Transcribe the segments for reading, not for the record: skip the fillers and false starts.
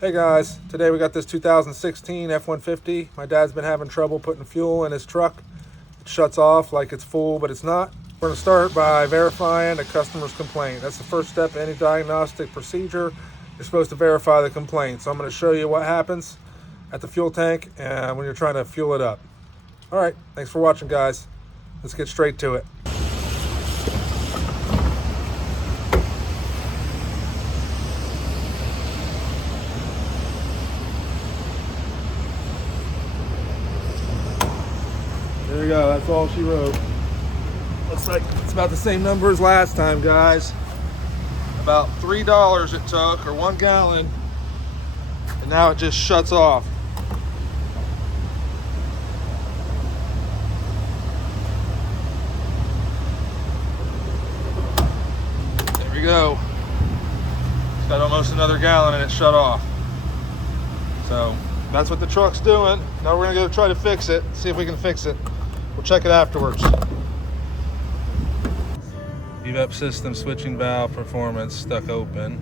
Hey guys, today we got this 2016 F-150. My dad's been having trouble putting fuel in his truck. It shuts off like it's full, but it's not. We're going to start by verifying the customer's complaint. That's the first step in any diagnostic procedure. You're supposed to verify the complaint. So I'm going to show you what happens at the fuel tank and when you're trying to fuel it up. All right, thanks for watching, guys. Let's get straight to it. There we go, that's all she wrote. Looks like it's about the same number as last time, guys. About $3 it took, or 1 gallon, and now it just shuts off. There we go. It's got almost another gallon and it shut off. So that's what the truck's doing. Now we're gonna go try to fix it, see if we can fix it. We'll check it afterwards. EVAP system switching valve performance stuck open.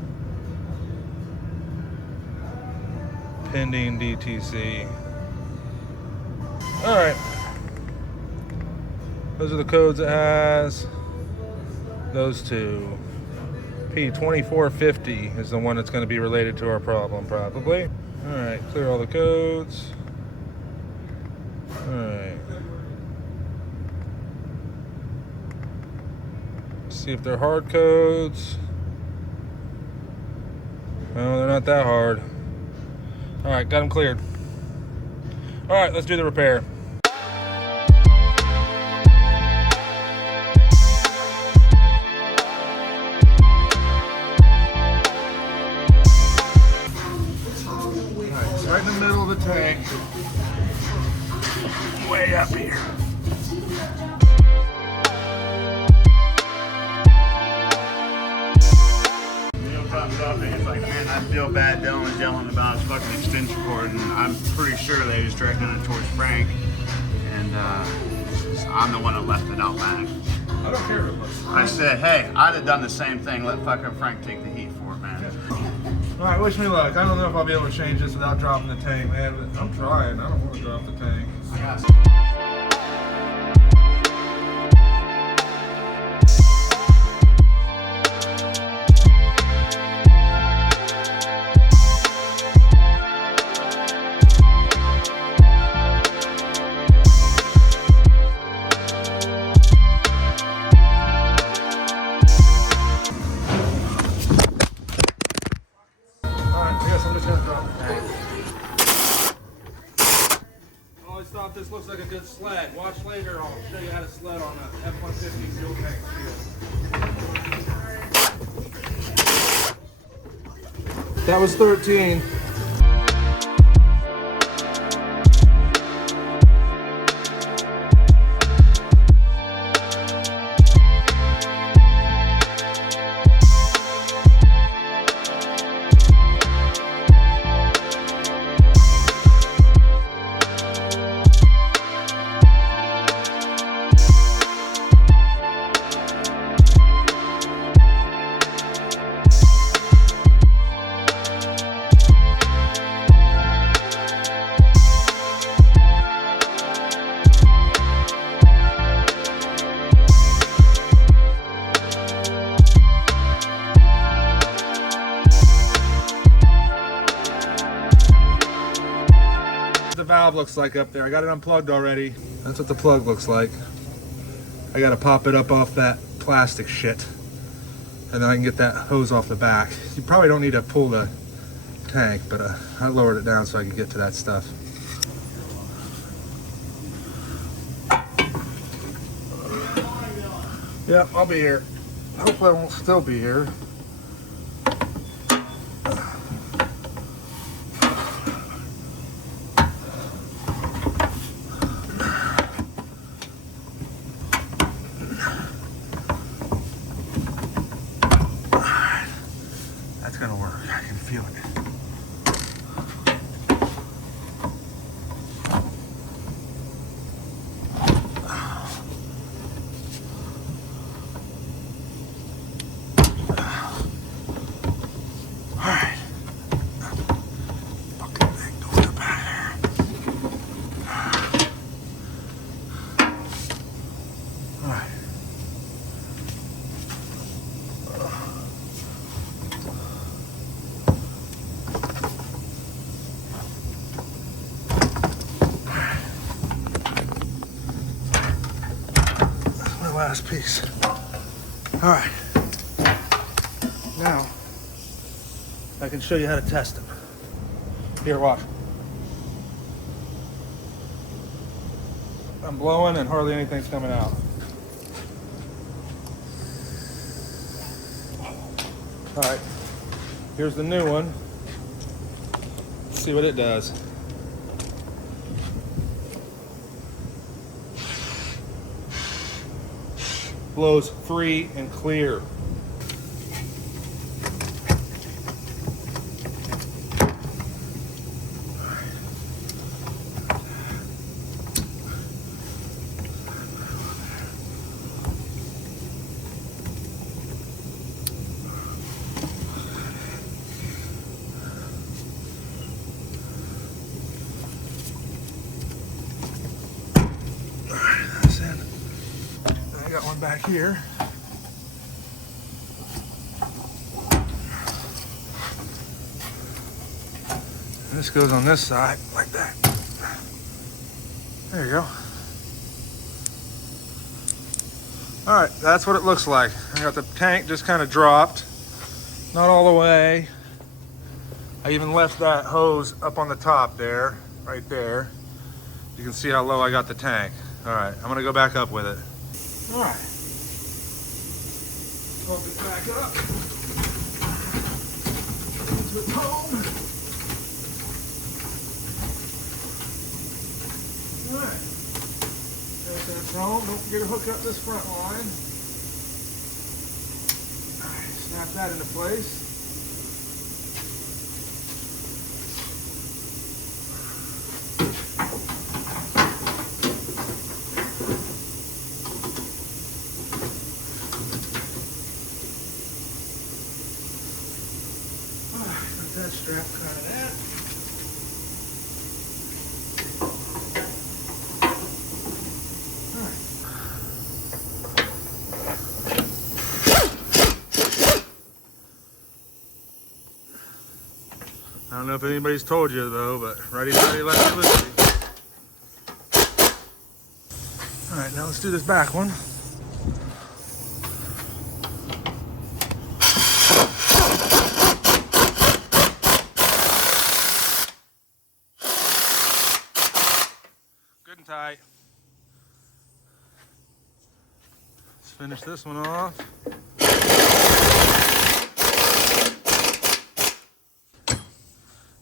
Pending DTC. All right. Those are the codes it has. Those two. P2450 is the one that's going to be related to our problem, probably. All right, clear all the codes. All right. See if they're hard codes. No, they're not that hard. All right, got them cleared. All right, let's do the repair. Right in the middle of the tank, way up here. Neil comes up and he's like, man, I feel bad. Dylan's yelling about his fucking extension cord, and I'm pretty sure they was directing it towards Frank, and I'm the one that left it out back. I don't care if it was. I said, hey, I'd have done the same thing. Let fucking Frank take the heat for it, man. All right, wish me luck. I don't know if I'll be able to change this without dropping the tank, man, but I'm trying. I don't want to drop the tank. I got I'm just gonna drop the tank. I always thought this looks like a good sled. Watch later, I'll show you how to sled on a F-150 fuel tank seal. That was 13. The valve looks like up there. I got it unplugged already. That's what the plug looks like. I gotta pop it up off that plastic shit, and then I can get that hose off the back. You probably don't need to pull the tank, but I lowered it down so I could get to that stuff. Yeah, I'll be here. Hopefully I won't still be here. That's gonna work. I can feel it. last piece. All right. Now, I can show you how to test them. Here, watch. I'm blowing and hardly anything's coming out. All right, here's the new one. Let's see what it does. Blows free and clear. I got one back here. And this goes on this side like that. There you go. All right, that's what it looks like. I got the tank just kind of dropped, not all the way. I even left that hose up on the top there, right there. You can see how low I got the tank. All right, I'm gonna go back up with it. All right, pump it back up into its home. All right, there's that home. Don't forget to hook up this front line. All right, snap that into place. That strap cut of that. All right. I don't know if anybody's told you though, but righty tighty, lefty loosey. All right, now let's do this back one. Good and tight. Let's finish this one off.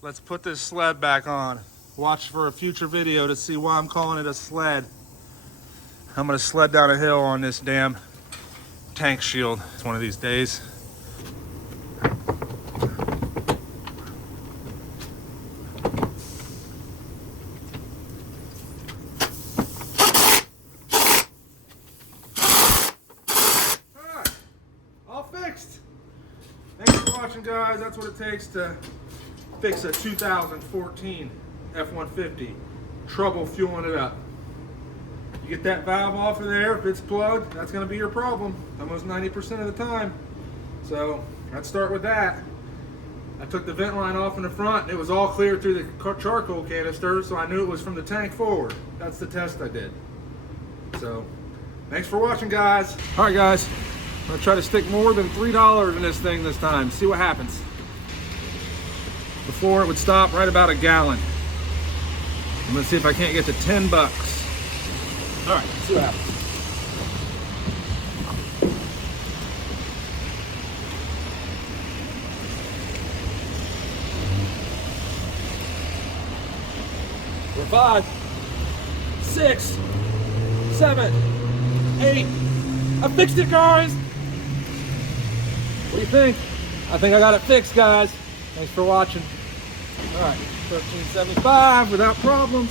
Let's put this sled back on. Watch for a future video to see why I'm calling it a sled. I'm gonna sled down a hill on this damn tank shield. It's one of these days. Thanks for watching, guys. That's what it takes to fix a 2014 F-150. Trouble fueling it up. You get that valve off of there, if it's plugged, that's going to be your problem almost 90% of the time. So let's start with that. I took the vent line off in the front and it was all clear through the charcoal canister, so I knew it was from the tank forward. That's the test I did. So thanks for watching, guys. All right, guys. I'm gonna try to stick more than $3 in this thing this time. See what happens. Before it would stop right about a gallon. I'm gonna see if I can't get to 10 bucks. All right, let's see what happens. We're 5, 6, 7, 8. I fixed it, guys. What do you think? I think I got it fixed, guys. Thanks for watching. All right, 1375 without problems.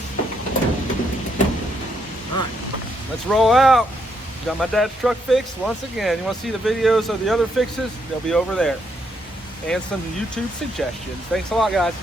All right, let's roll out. Got my dad's truck fixed once again. You want to see the videos of the other fixes? They'll be over there. And some YouTube suggestions. Thanks a lot, guys.